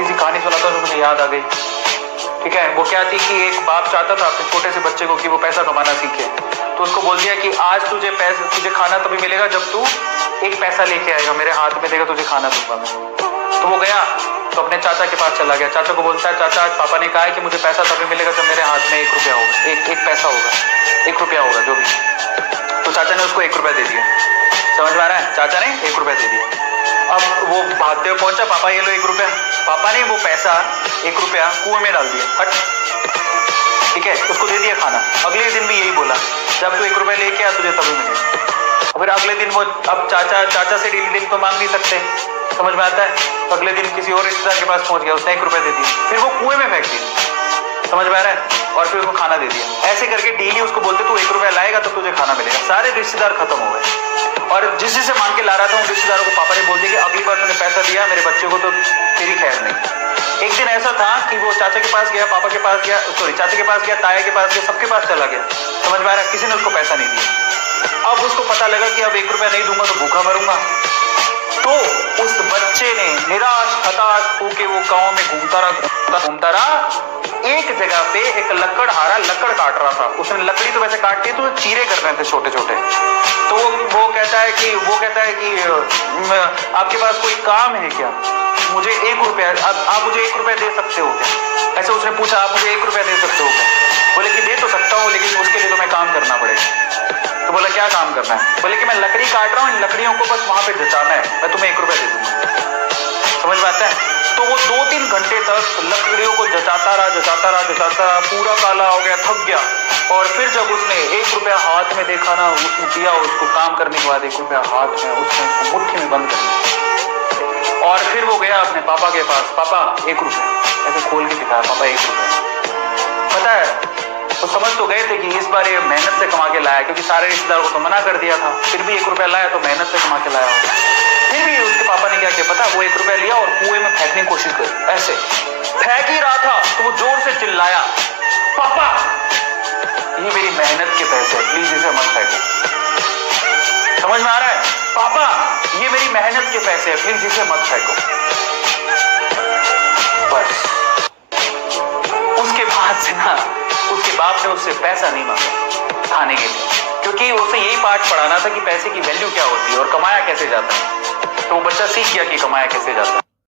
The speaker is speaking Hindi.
छोटी सी कहानी सुनाता हूँ जो मुझे याद आ गई। ठीक है, वो क्या थी कि एक बाप चाहता था अपने छोटे से बच्चे को कि वो पैसा कमाना सीखे, तो उसको बोल दिया कि आज तुझे खाना तभी मिलेगा जब तू एक पैसा लेके आएगा, मेरे हाथ में देगा, तुझे खाना दूंगा मैं। तो वो गया तो अपने चाचा के पास चला गया। चाचा को बोलता है, चाचा आज पापा ने कहा है कि मुझे पैसा तभी मिलेगा जब मेरे हाथ में 1 रुपया होगा, एक पैसा होगा, 1 रुपया होगा जो भी। तो चाचा ने उसको 1 रुपया दे दिया। समझ में आ रहा है? चाचा ने 1 रुपया दे दिया। अब वो भागते हुए पहुंचा, पापा ये लो 1 रुपया। पापा ने वो पैसा 1 रुपया कुएं में डाल दिया, हट। ठीक है, उसको दे दिया खाना। अगले दिन भी यही बोला, जब तू 1 रुपया लेके आ तुझे तभी मिलेगा। फिर अगले दिन वो अब चाचा से डेली तो मांग नहीं सकते, समझ में आता है? तो अगले दिन किसी और रिश्तेदार के पास पहुंच गया, उसने 1 रुपया दे दिया, फिर वो कुएं में फेंक दिया। समझ में आ रहा है? और फिर उसको खाना दे दिया। ऐसे करके डेली उसको बोलते तू 1 रुपया लाएगा तो तुझे खाना मिलेगा। सारे रिश्तेदार खत्म हो गए और जिससे मांग के ला रहा था उन रिश्तेदारों को पापा ने बोल दिया कि अगली बार तूने पैसा दिया मेरे बच्चे को तो तेरी खैर नहीं। एक दिन ऐसा था कि वो चाचा के पास गया, पापा के पास गया, सॉरी चाचा के पास गया, ताया के पास गया, सबके पास चला गया। समझ में आ रहा है? किसी ने उसको पैसा नहीं दिया। अब उसको पता लगा कि अब 1 रुपया नहीं दूंगा तो भूखा मरूंगा। तो उस बच्चे ने निराश हताश होके वो गांव में घूमता रहा। एक जगह पे एक लकड़हारा लकड़ काट रहा था। उसने लकड़ी तो वैसे काटती तो चीरे कर रहे थे छोटे छोटे। तो वो कहता है कि आपके पास कोई काम है क्या? मुझे 1 रुपया, आप मुझे 1 रुपया दे सकते हो क्या? ऐसे उसने पूछा, आप मुझे 1 रुपया दे सकते हो क्या? बोले कि दे तो सकता हूँ लेकिन उसके लिए तो मैं काम करना पड़ेगा। तो बोला क्या काम करना है? बोले कि मैं लकड़ी काट रहा हूँ, इन लकड़ियों को बस वहां पे जचाना है, मैं तुम्हें 1 रुपया दे दूंगा। समझ में आता है? तो वो 2-3 घंटे तक लकड़ियों को जचाता रहा, पूरा काला हो गया, थक गया। और फिर जब उसने 1 रुपया हाथ में देखा ना, उसने दिया उसको। काम करने के बाद 1 रुपया हाथ में, उसने उसको मुट्ठी में बंद कर दिया। और फिर वो गया अपने पापा के पास, पापा 1 रुपया, ऐसे खोल के दिखाया, पापा 1 रुपया। पता है वो समझ तो गए थे कि इस बार ये मेहनत से कमा के लाया, क्योंकि सारे रिश्तेदारों को तो मना कर दिया था। फिर भी 1 रुपया लाया तो मेहनत से कमा के लाया होगा। फिर भी उसके पापा ने क्या किया पता? वो 1 रुपया लिया और कुएं में फेंकने की कोशिश करी। ऐसे फेंक ही रहा था तो वो जोर से चिल्लाया, पापा ये मेरी मेहनत के पैसे, प्लीज इसे मत फेंको। समझ में आ रहा है? पापा ये मेरी मेहनत के पैसे, प्लीज इसे मत फेंको। बस उसके बाद से ना उसके बाप ने उससे पैसा नहीं मांगा खाने के लिए, क्योंकि उसे यही पाठ पढ़ाना था कि पैसे की वैल्यू क्या होती है और कमाया कैसे जाता है। तो वो बच्चा सीख गया कि कमाया कैसे जाता है।